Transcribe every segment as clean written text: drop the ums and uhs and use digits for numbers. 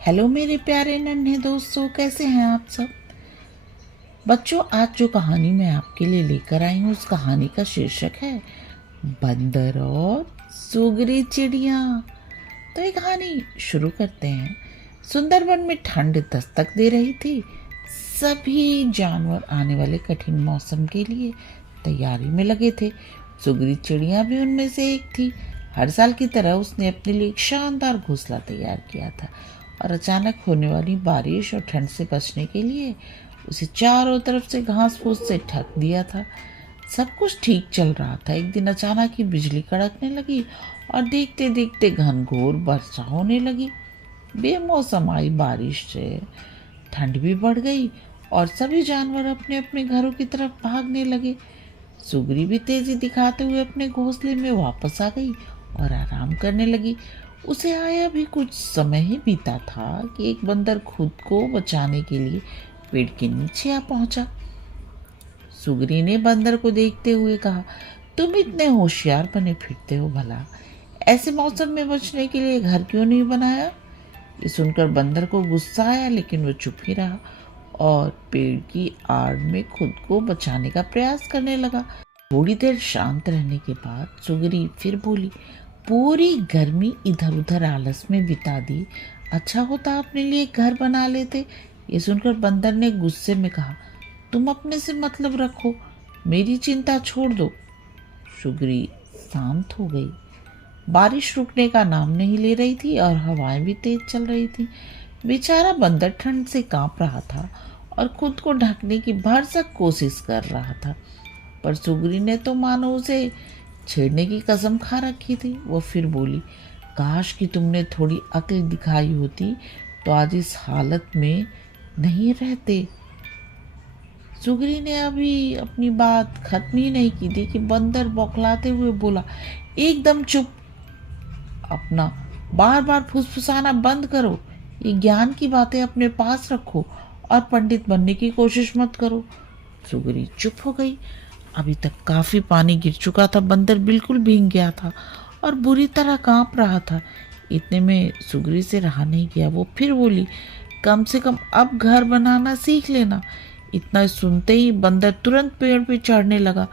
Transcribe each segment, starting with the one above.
Hello मेरे प्यारे नन्हे दोस्तों, कैसे हैं आप सब। बच्चों, आज जो कहानी मैं आपके लिए लेकर आई हूँ उस कहानी का शीर्षक है बंदर और सुगरी चिड़िया। तो ये कहानी शुरू करते हैं। सुंदरवन में ठंड दस्तक दे रही थी। सभी जानवर आने वाले कठिन मौसम के लिए तैयारी में लगे थे। सुगरी चिड़िया भी उनमें से एक थी। हर साल की तरह उसने अपने लिए एक शानदार घोंसला तैयार किया था और अचानक होने वाली बारिश और ठंड से बचने के लिए उसे चारों तरफ से घास फूस से ढक दिया था। सब कुछ ठीक चल रहा था। एक दिन अचानक ही बिजली कड़कने लगी और देखते देखते घनघोर वर्षा होने लगी। बेमौसम आई बारिश से ठंड भी बढ़ गई और सभी जानवर अपने अपने घरों की तरफ भागने लगे। सुगरी भी तेजी दिखाते हुए अपने घोंसले में वापस आ गई और आराम करने लगी। उसे आया भी कुछ समय ही बीता था कि एक बंदर खुद को बचाने के लिए पेड़ के नीचे आ पहुंचा। सुगरी ने बंदर को देखते हुए कहा, तुम इतने होशियार बने फिरते हो, भला ऐसे मौसम में बचने के लिए घर क्यों नहीं बनाया। ये सुनकर बंदर को गुस्सा आया, लेकिन वो चुप ही रहा और पेड़ की आड़ में खुद को बचाने का प्रयास करने लगा। थोड़ी देर शांत रहने के बाद सुगरी फिर बोली, पूरी गर्मी इधर उधर आलस में बिता दी, अच्छा होता अपने लिए घर बना लेते। ये सुनकर बंदर ने गुस्से में कहा, तुम अपने से मतलब रखो, मेरी चिंता छोड़ दो। सुगरी शांत हो गई। बारिश रुकने का नाम नहीं ले रही थी और हवाएं भी तेज चल रही थी। बेचारा बंदर ठंड से कांप रहा था और खुद को ढकने की भरसक कोशिश कर रहा था, पर सुगरी ने तो मानो उसे छेड़ने की कसम खा रखी थी। वो फिर बोली, काश कि तुमने थोड़ी अक्ल दिखाई होती तो आज इस हालत में नहीं रहते। सुगरी ने अभी अपनी बात खत्म ही नहीं की थी कि बंदर बौखलाते हुए बोला, एकदम चुप, अपना बार बार फुसफुसाना बंद करो। ये ज्ञान की बातें अपने पास रखो और पंडित बनने की कोशिश मत करो। सुगरी चुप हो गई। अभी तक काफी पानी गिर चुका था। बंदर बिल्कुल भीग गया था और बुरी तरह कांप रहा था। इतने में सुगरी से रहा नहीं गया। वो फिर बोली, कम से कम अब घर बनाना सीख लेना। इतना सुनते ही बंदर तुरंत पेड़ पे चढ़ने लगा।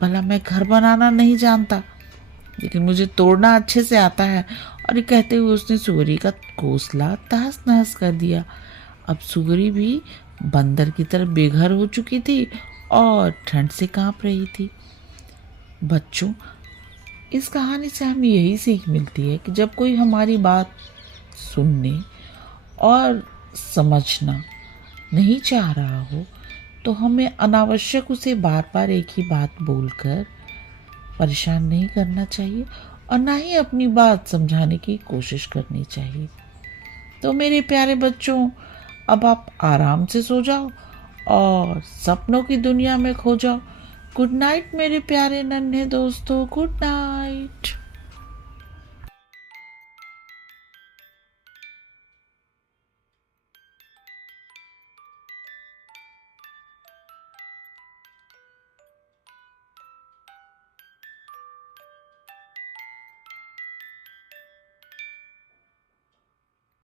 भला मैं घर बनाना नहीं जानता, लेकिन मुझे तोड़ना अच्छे से आता है। और ये कहते हुए उसने सुगरी का घोंसला तहस नहस कर दिया। अब सुगरी भी बंदर की तरह बेघर हो चुकी थी और ठंड से कांप रही थी। बच्चों, इस कहानी से हमें यही सीख मिलती है कि जब कोई हमारी बात सुनने और समझना नहीं चाह रहा हो तो हमें अनावश्यक उसे बार बार एक ही बात बोलकर परेशान नहीं करना चाहिए और ना ही अपनी बात समझाने की कोशिश करनी चाहिए। तो मेरे प्यारे बच्चों, अब आप आराम से सो जाओ और सपनों की दुनिया में खो जाओ। गुड नाइट मेरे प्यारे नन्हे दोस्तों, गुड नाइट।